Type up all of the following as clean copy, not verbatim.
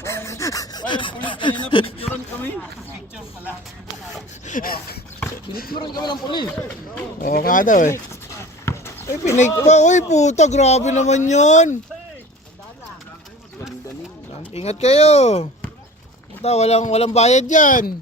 pulis kanina, pinicturan kami. Picture pala. Pinicturan kami ng pulis. Oo nga daw eh. Ay, pinig pa. Uy, puta, grabe naman yun. Ingat kayo. Puta, walang bayad yan.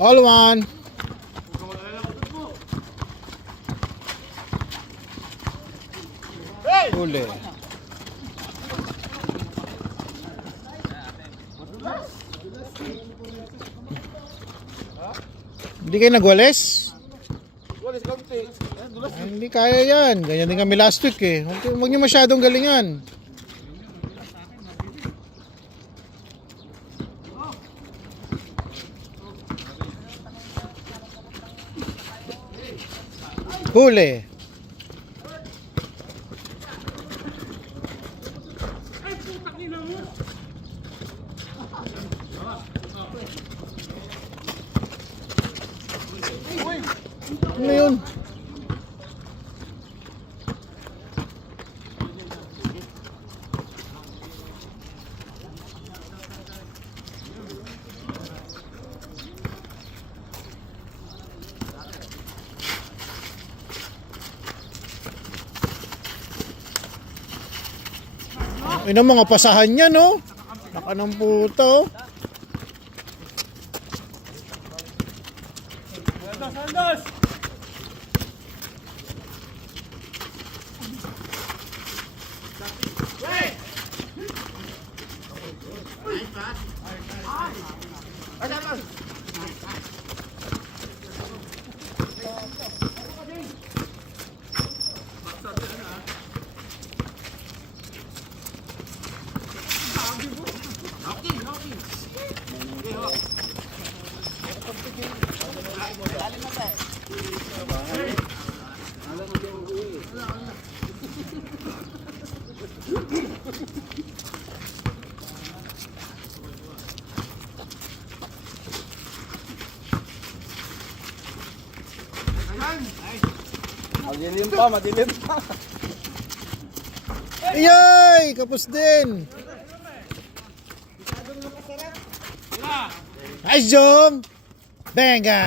All one. Huli. Hindi kayo nagwalis? Walis kaunti. Ay, hindi kaya yan. Ganyan din kami last week eh. Huwag niyo masyadong galingan. Huli. Ano yun? Ino mga pasahan niya, no? Naka ng puto. Sandos! Madilim pa. Ayay! Kapos din! Nice, Jong! Benga!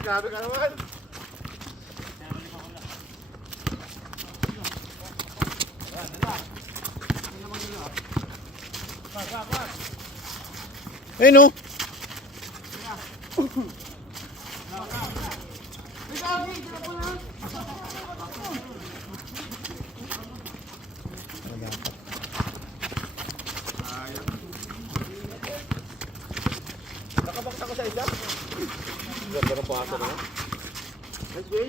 Grabe ka naman. Eh, no? Nakabaksa ko sa isa. Ganda ng pasa na. Okay.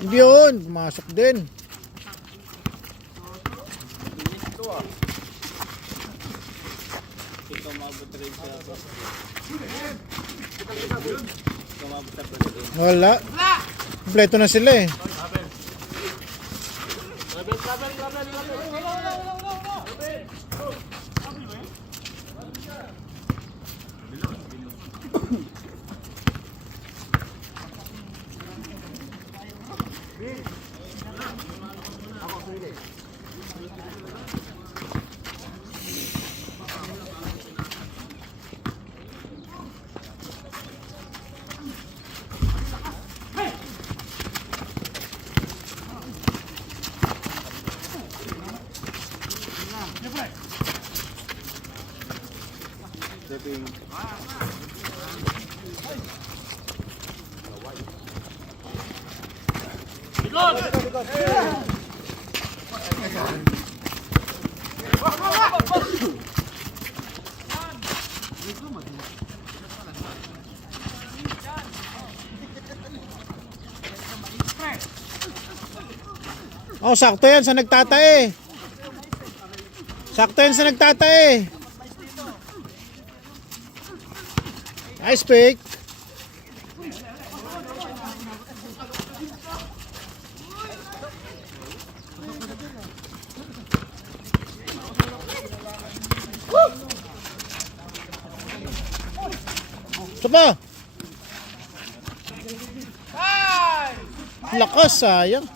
Hindi yun. Pumasok din. Wala. Kompleto na sila eh. Oh, sakto yan sa nagtatae. Sakto yan sa nagtatae. Nice pick. Isa pa. Lakas, sayang.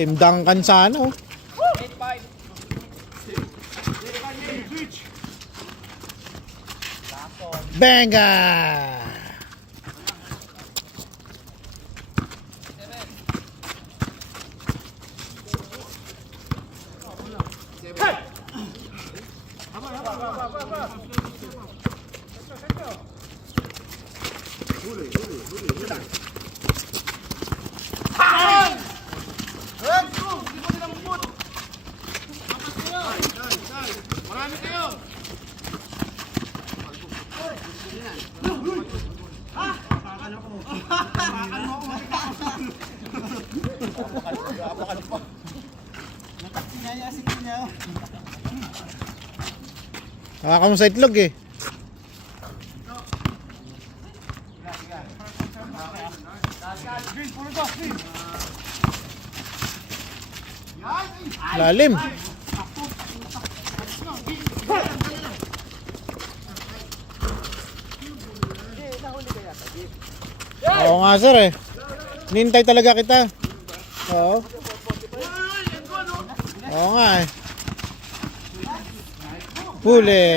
Team Duncan sana, oh. Benga! Nakaka mo sa itlog eh. Lalim. Oo nga sir eh. Nintay talaga kita. Oo. Oo nga eh. Huli.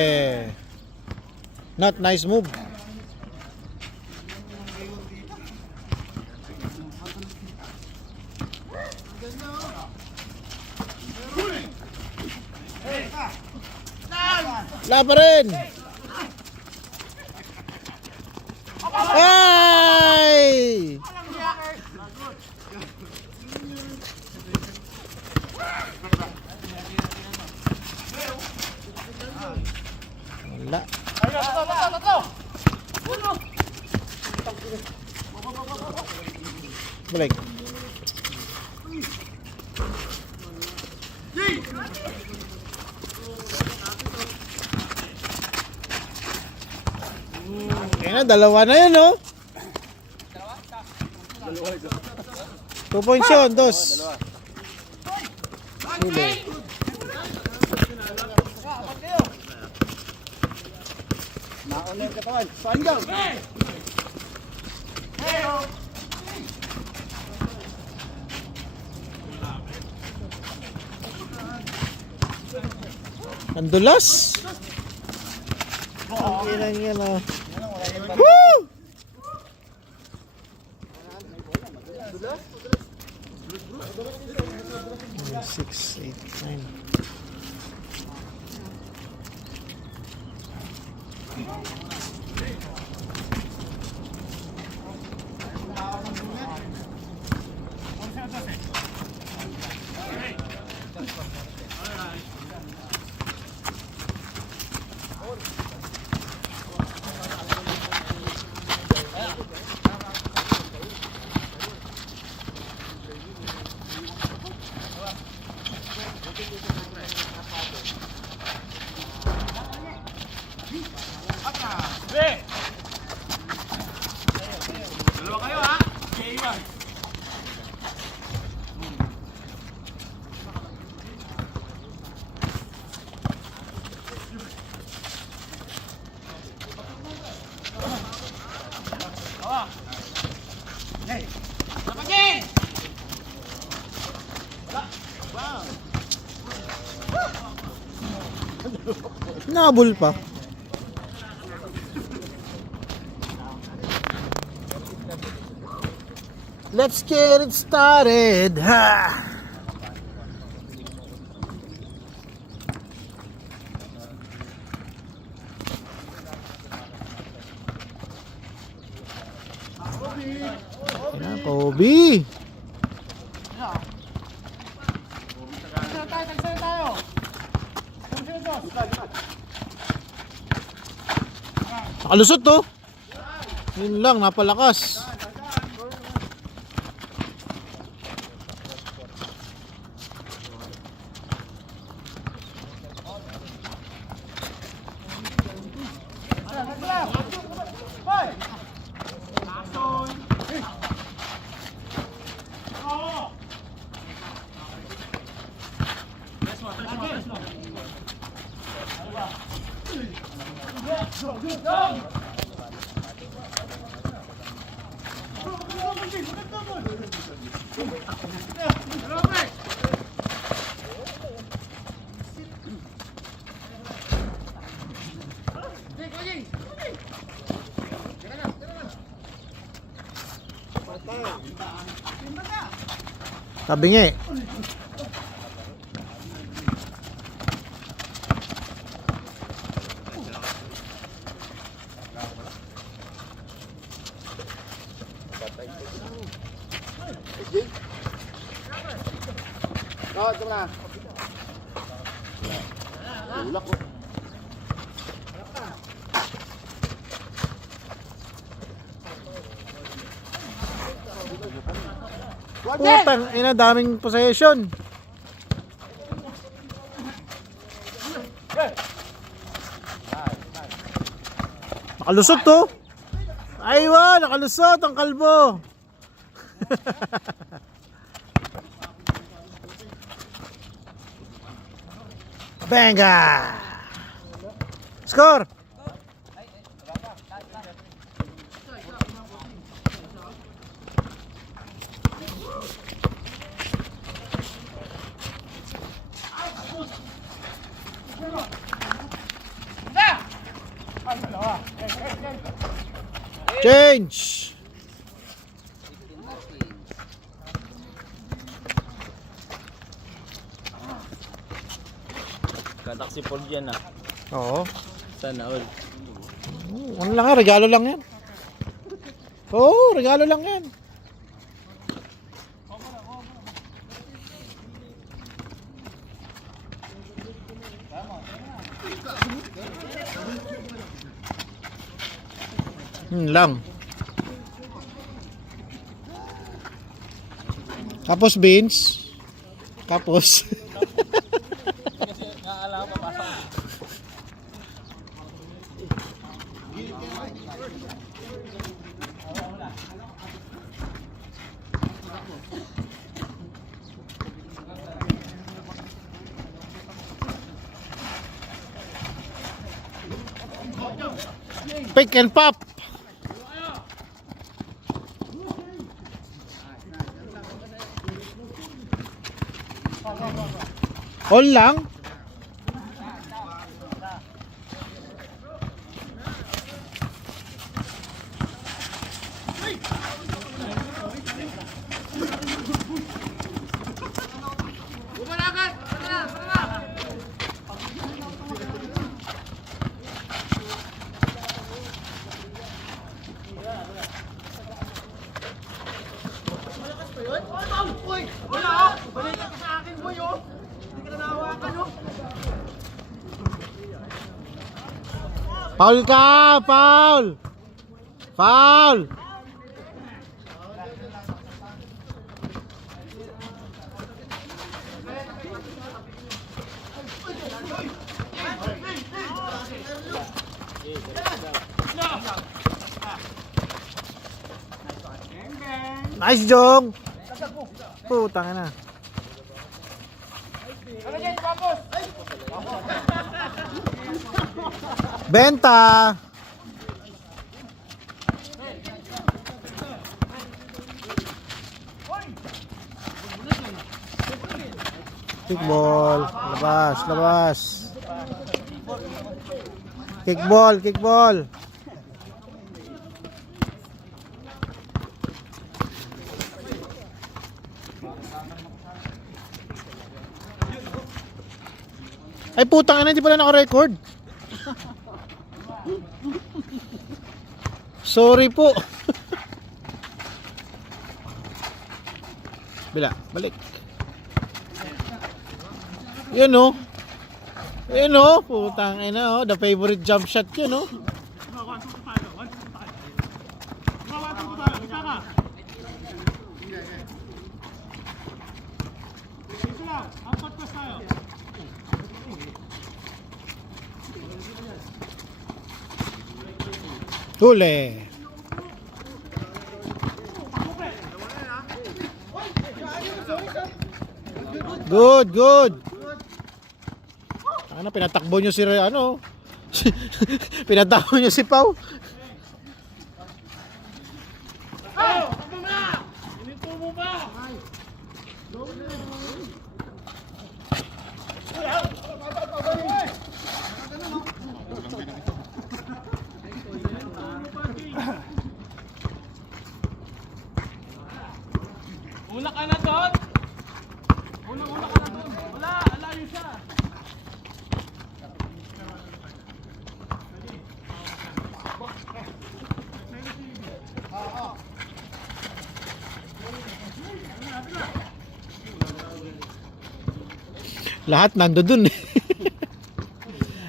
Not nice move. Wala pa rin. Ay! Wala. Balik. Kaya na, dalawa na yun, oh. 2 points yun, dos. Huli. Nauna yung katawan. Saan ka? Ang dulas. Ang ilang yan, oh. Woo! 6, 8, 9. Dalawa kayo ha? K1. Nabul pa. Let's get it started. Ha. Yan, Kobe. Nakalusot to. Yun lang, napalakas. Sabi nga eh. Ito na. Ulak ko. Putang ina, daming possession. Nakalusot to. Aywa, nakalusot ang kalbo. Benga! Score! Change! Katak si Paul dyan ah. Oo. Sana all. Ano lang yan, regalo lang yan. Oo, regalo lang yan. Lang. Kapos beans. Kapos. Kasi naaalam ko pasok. Pick and pop. All lang. Foul ka! Foul! Foul! Nice, Jong! Putang na. Benta! Kickball, labas, labas. Kickball, kickball. Ay putang ina, hindi pala naka-record. Sorry po. Bila, balik. Yun oh. Yun oh, putang ina oh, the favorite jump shot yun oh. Huli. Good, good. Ano, pinatakbo nyo si ano? Pinatakbo nyo si Pau. Una ka na doon! Una ka na doon! Wala! Alayo siya! Lahat nando dun eh.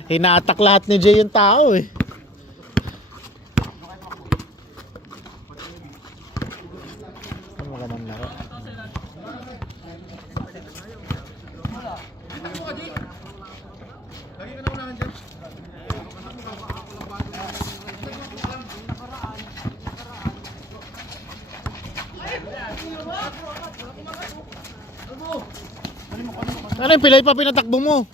Hinaatak lahat ni Jay yung tao eh. Ang magandang laro. Ano yung pilay pa pinatakbo mo?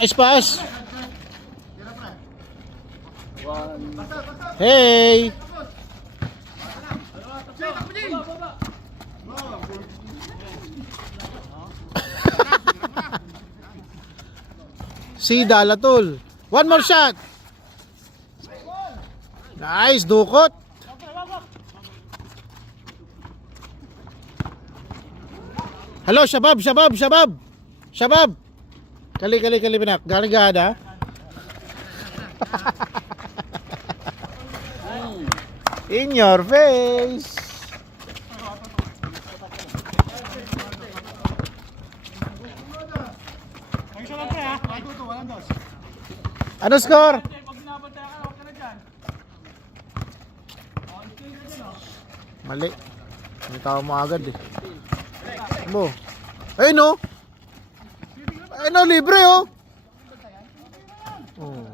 Nice pass. Hey. Si Dalatol. One more shot. Nice, dukot. Hello, Shabab. Kali pinak. Garigada. In your face. Ano score? Mali. May tao mo agad eh. Mo. Ayun no. Ayun no, libre oh. Oh.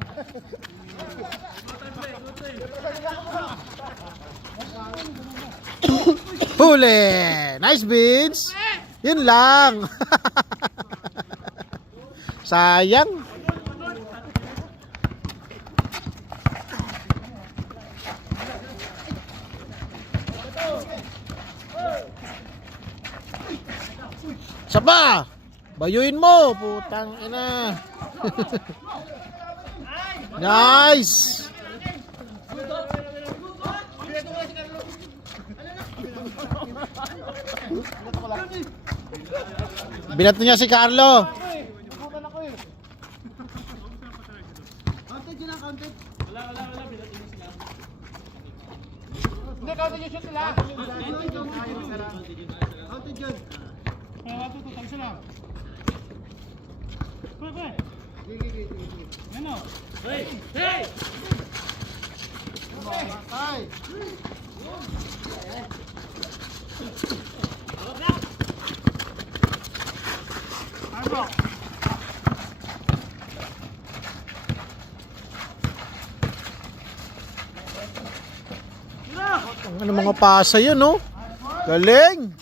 Huli. Nice beans. Yun lang. Sayang. Saba! Bayuin mo, putang ina. Nice! Binato niya si Carlo. Hindi, counted yung shoot nila! Counted yun! Ano? Hey! Hey! Hey! Ano mga pasa yun, no? Galing!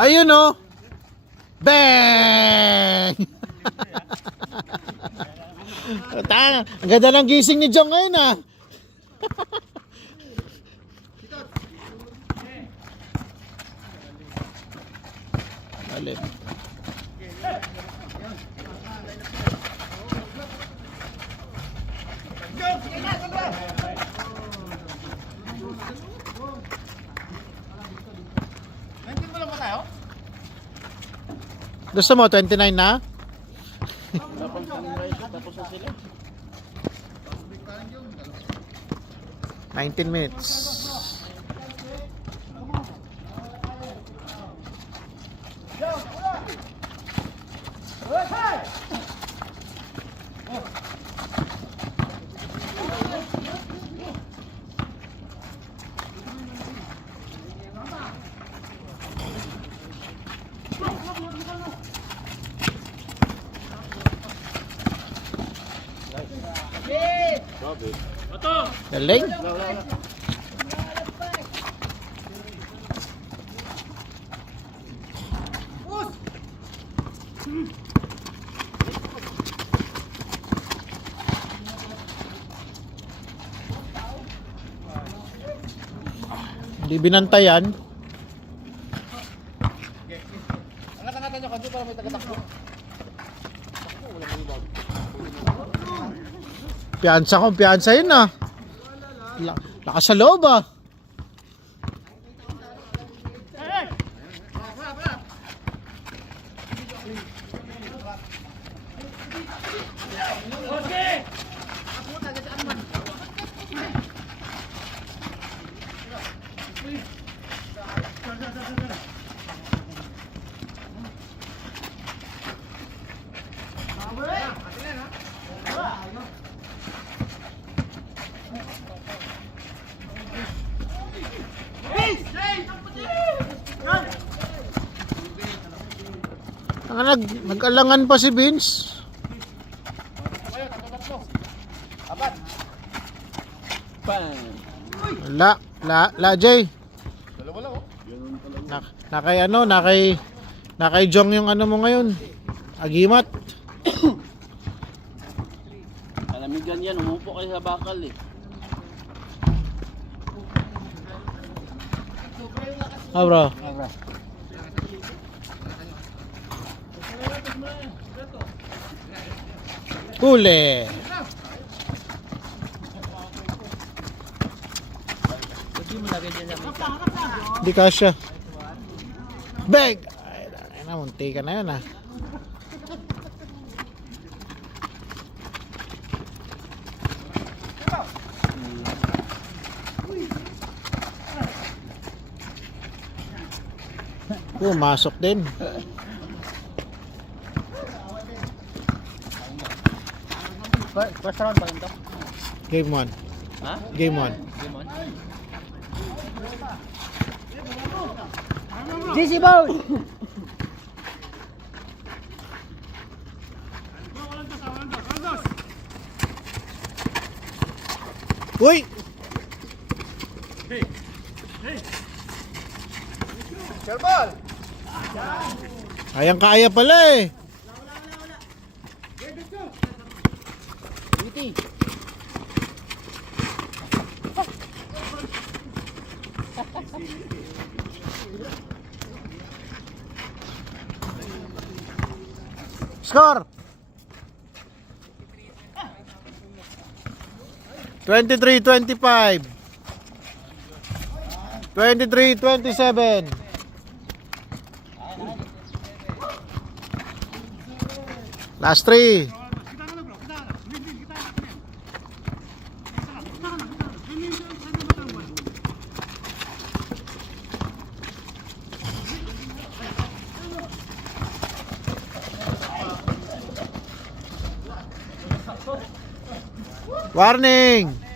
Ayun, no? Bang! Ang ganda ng gising ni Jong ngayon, ah. Galing. Gusto mo 29 na? Tapos na sila. 19 minutes. Galing. Hindi binantayan. Piyansa yun ah. Lakas sa loob ah. Nag-alangan pa si Vince. La Jay. Nakay Jong yung ano mo ngayon. Agimat. Kalamigan yan, umupo kayo sa bakal eh. Ah bro. Huli. Di kasya. Bag! Ay na, munti ka na yun ah. Masok din. First round pa rin to? Game 1. Ha? Game 1. Game on? GC ball! Uy! Kayang-kaya pala eh. Score 23-25 23-27 Last 3 Warning!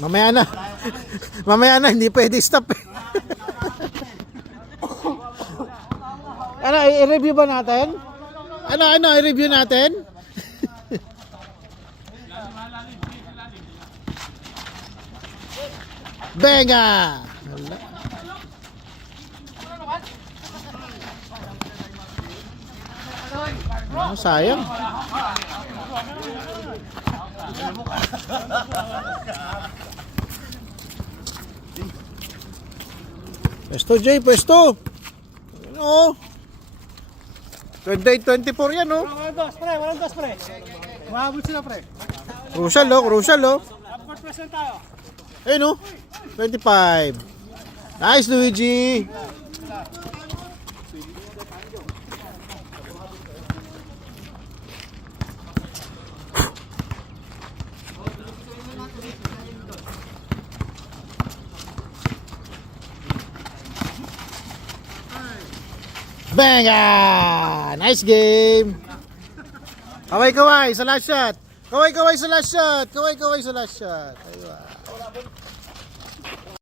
Mamaya na. Mamaya na, hindi pwede stop. Ano, i-review ba natin? Ano, i-review natin? Benga! Oh, sayang. Pwesto, Jay, pwesto. Ano? 28-24 yan, oh. Walang dos, pre. Mahabol sila, pre. Crucial, oh. Crucial, oh. Upward press lang tayo. Ayun, oh. 25. Nice, Luigi. Banga! Nice game! Kaway-kaway sa last shot! Kaway-kaway sa last shot! Kaway-kaway sa last shot! Ayun.